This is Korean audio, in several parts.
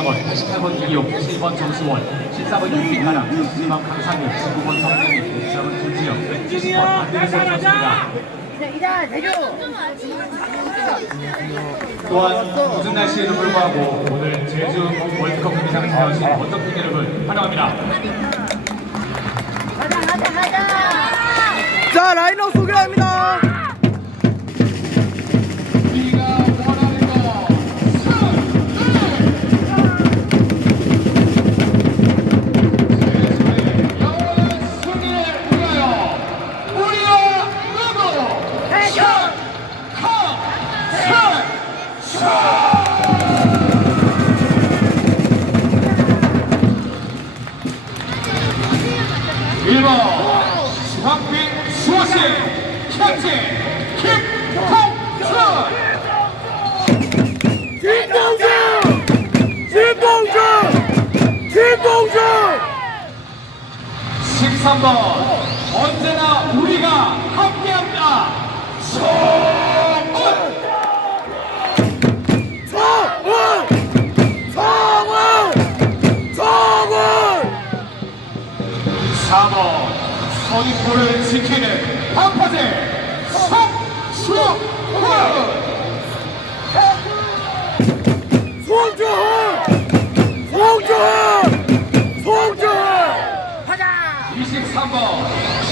정영원, 88번 이기용, 7번 정수원, 14번 윤빛가람, 12번 강상윤, 19번 성민이, 14번 김지영, 70번 안대를 선수였습니다. 이다 대주 또한 무슨 날씨에도 불구하고 오늘 제주 월드컵 경기장에 찾아오신 원정팬 여러분 환영합니다. 가자 가자 가자 자 라인업 소개합니다. 수호씨 캡틴 김동준 김봉준, 김봉준, 김봉준. 13번 언제나 우리가 함께합니다 송은 성훈, 성훈, 성훈. 4번 선입고를 지키는 한파제 송수훈 송주훈, 송주훈, 송주훈. 23번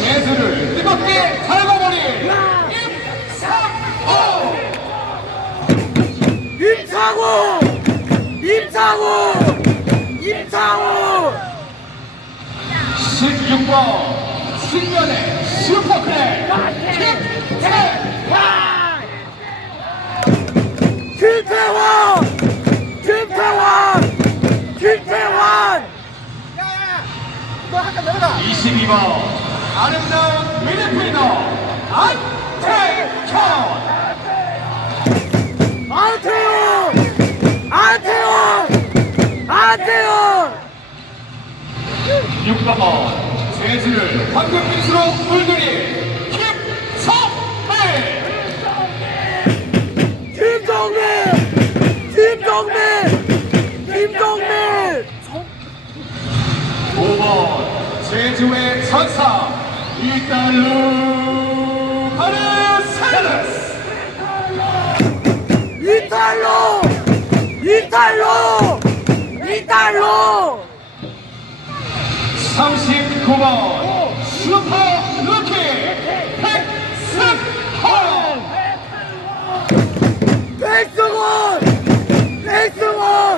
제주를 뜨겁게 밟아버린 임상호. 임창우, 임창우, 임창우. 16번 신년의 김태환 김태환, 김태환, 김태환. 22번 아름다운 미드필더. 안태현 안태현, 안태현, 안태현. 6번 제주를 황금빛으로 물들인 김성배! 김정민, 김정민, 김정민. 5번 제주의 천사 이달루 카르세르스! 이탈로, 이탈로, 이탈로. 39번 슈퍼 루키 백승헌 백승원, 백승원,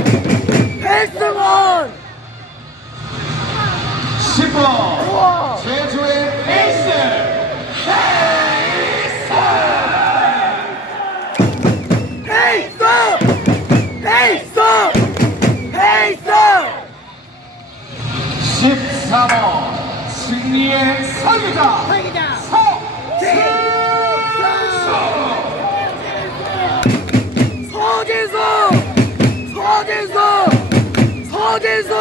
백승원. 10번 제주의 에이스 헤이스, 헤이스, 헤이스. 14번 승리의 설계자 서진수 서진수, 서진수, 서진수.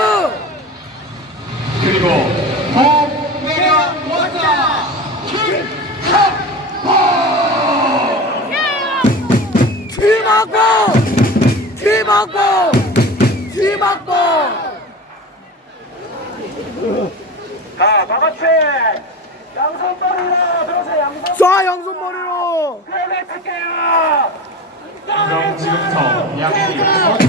그리고 자, 다 같이 양손머리로 들어서 양손 쏴 양손머리로. 크게 칠게요. 지금부터 양팀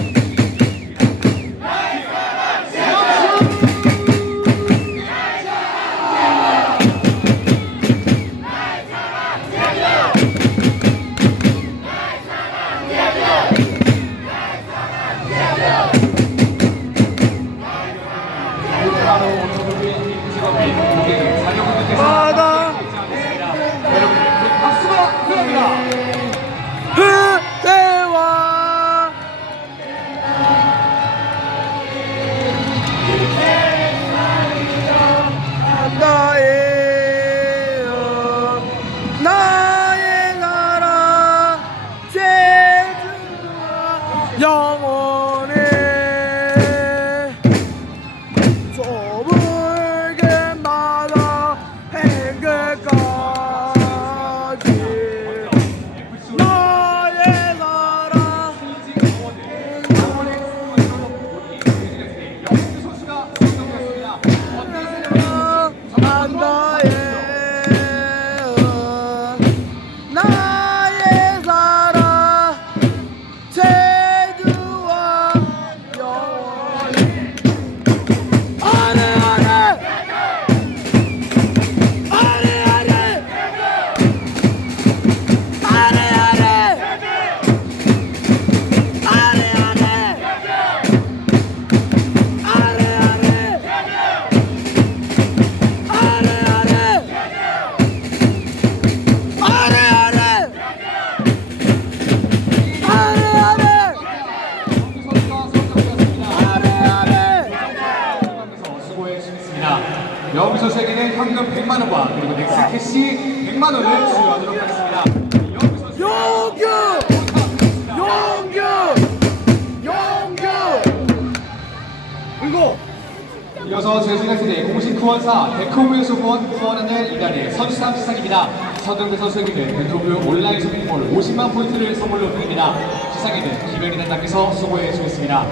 후원사 데코뷰에서 후원, 후원하는 이달의 선수상 시상입니다. 서등배 선수에게는 데코뷰 온라인 쇼핑몰 50만 포인트를 선물로 드립니다. 시상에는 김현희 단장께서 수고해 주셨습니다.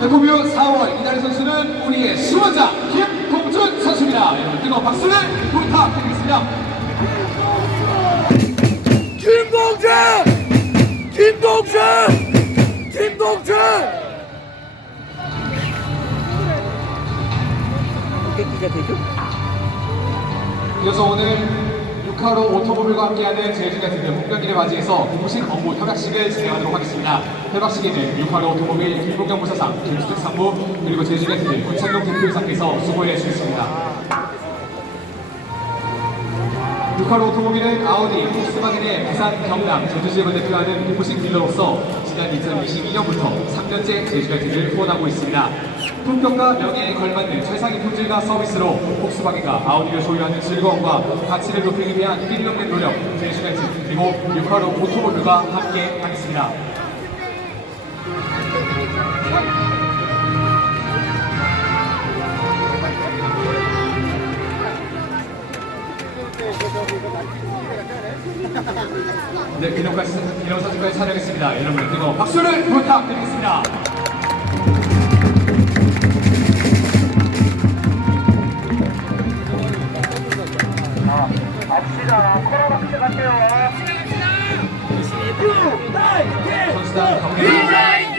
데코뷰 4월 이달의 선수는 우리의 수원자 김동준 선수입니다. 여러분 뜨거운 박수를 부탁드리겠습니다. 김동준 김동준 김동준 이어서 오늘 6화로 오토모빌과 함께하는 제주나이트 홍경기를 맞이해서 공식 업무 협약식을 진행하도록 하겠습니다. 협약식에는 6화로 오토모빌 김봉경 부사상, 김수택 상무, 그리고 제주나이트 군창동 대표이사께서 수고해 주셨습니다. 6화로 오토모빌은 아우디, 폭스바겐의 부산, 경남, 제주 지역을 대표하는 공식 딜러로서 지난 2022년부터 3년째 제주나이트를 후원하고 있습니다. 품격과 명예에 걸맞는 최상의 품질과 서비스로 폭스바겐과 아우디를 소유하는 즐거움과 가치를 높이기 위한 필요없는 노력, 제주나이트 그리고 6화로 오토모빌과 함께 하겠습니다. 네, 기념까지, 기념 사진까지 촬영했습니다. 여러분 뜨거운 박수를 부탁드리겠습니다. 갑시다. 코로나 시작할게요. 선수단 경례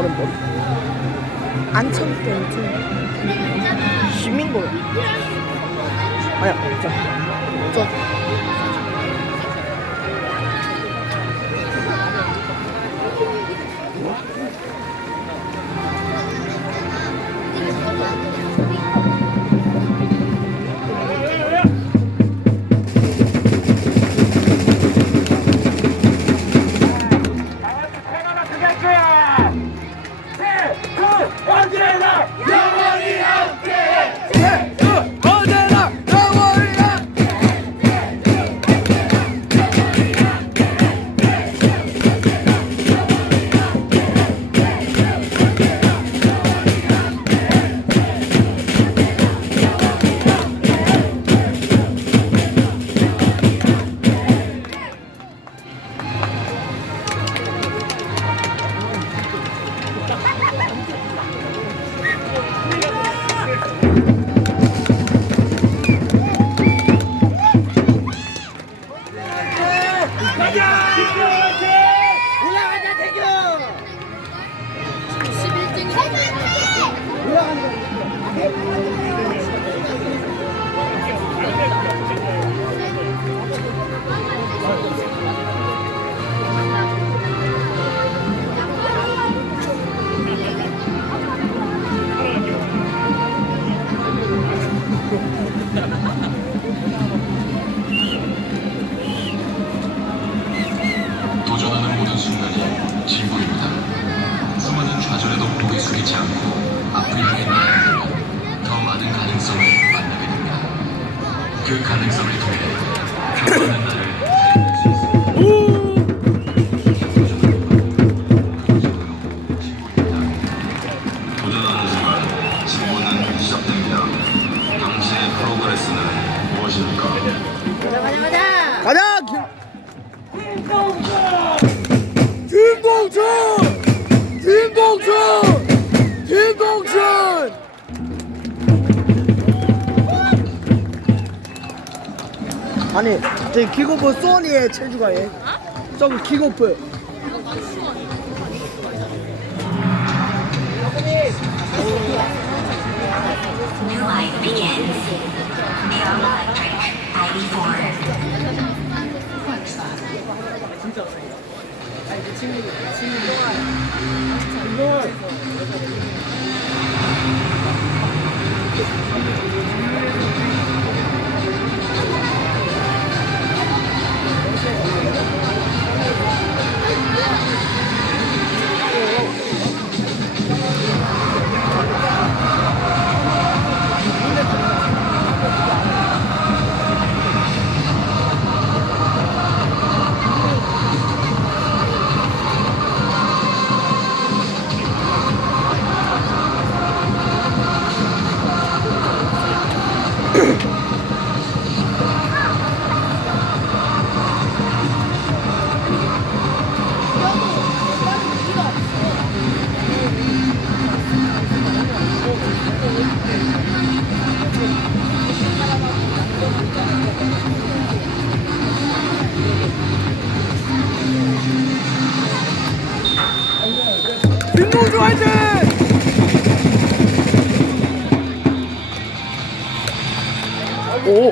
저거는 뭐? 안 참게 안 참. 시민고. 아니야, 자, 자. 그 가능성을 통해 제 기고프 소니의 체주가 얘. 저거 기고프.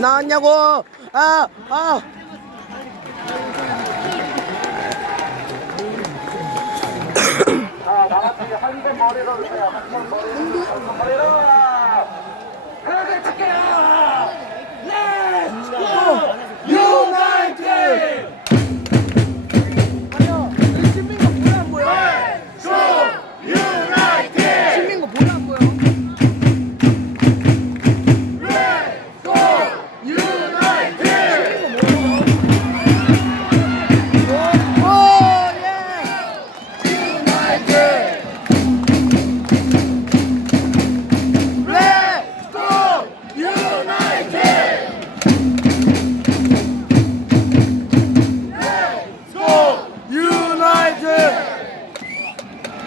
나왔냐고 아 아. 아 한번 머리로 주세요. 한번 머리로. 머리로. 그렇게 칠게요. 네.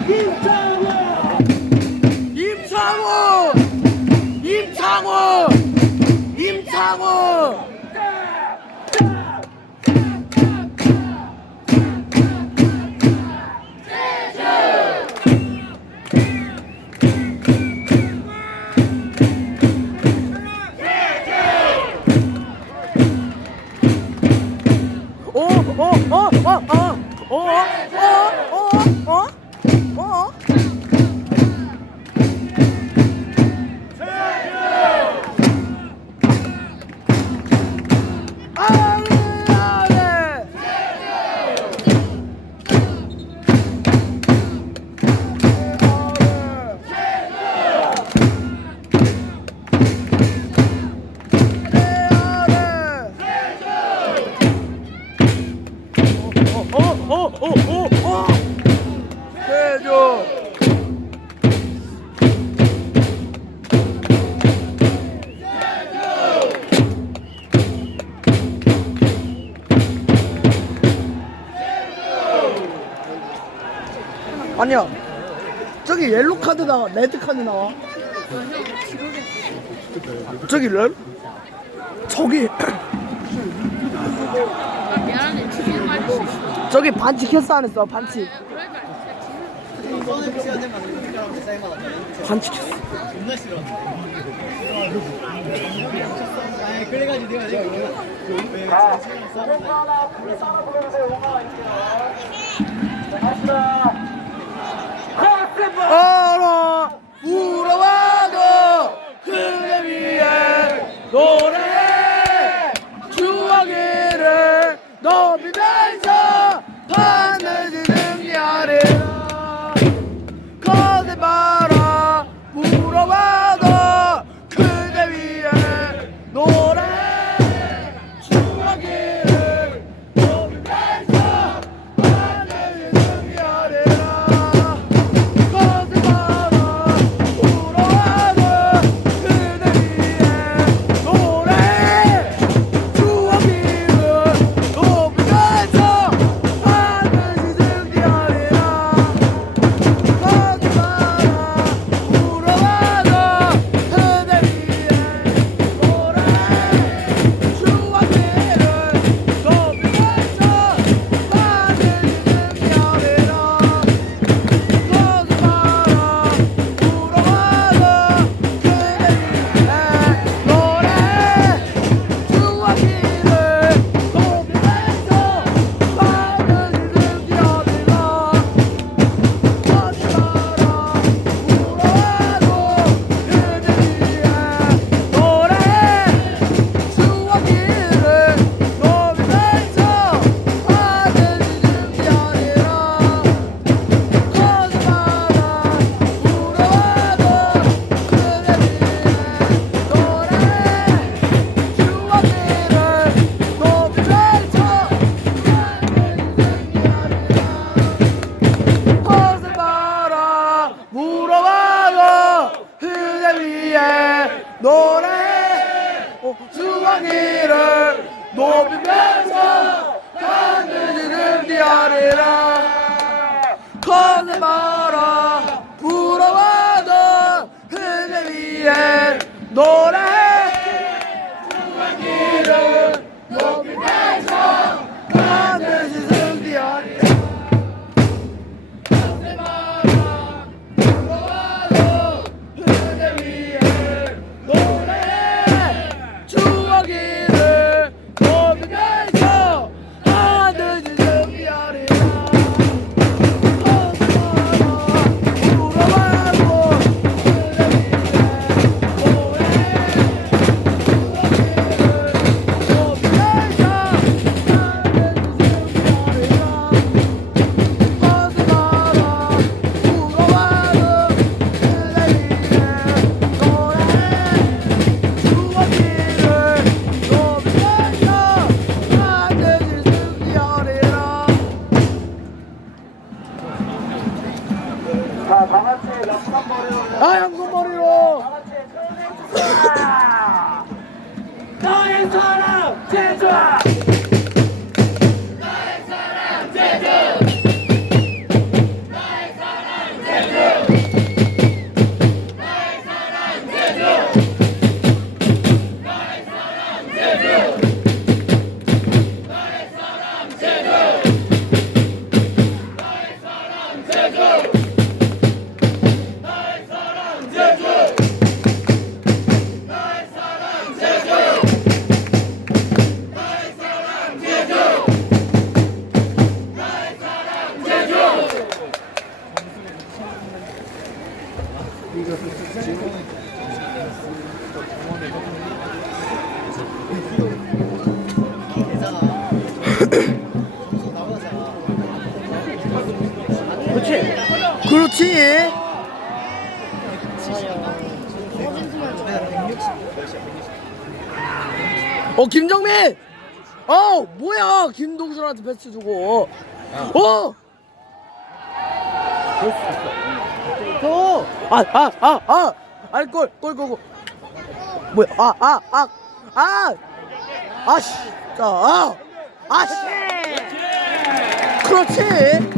임창호! 임창호! 임창호! 임창호! 아니야. 저기 옐로 카드 나와, 레드 카드 나와. 저기 레 저기 저기 반칙 했어 안 했어 반칙 반칙 했어 존나 싫어. 그래가지고 내가 지금 시간 패스 주고. 어! 어? 더! 아, 아, 아, 아! 아니, 골, 골, 골, 골. 뭐야, 아, 아, 아! 아! 아, 씨! 자, 아! 아, 씨! 그렇지!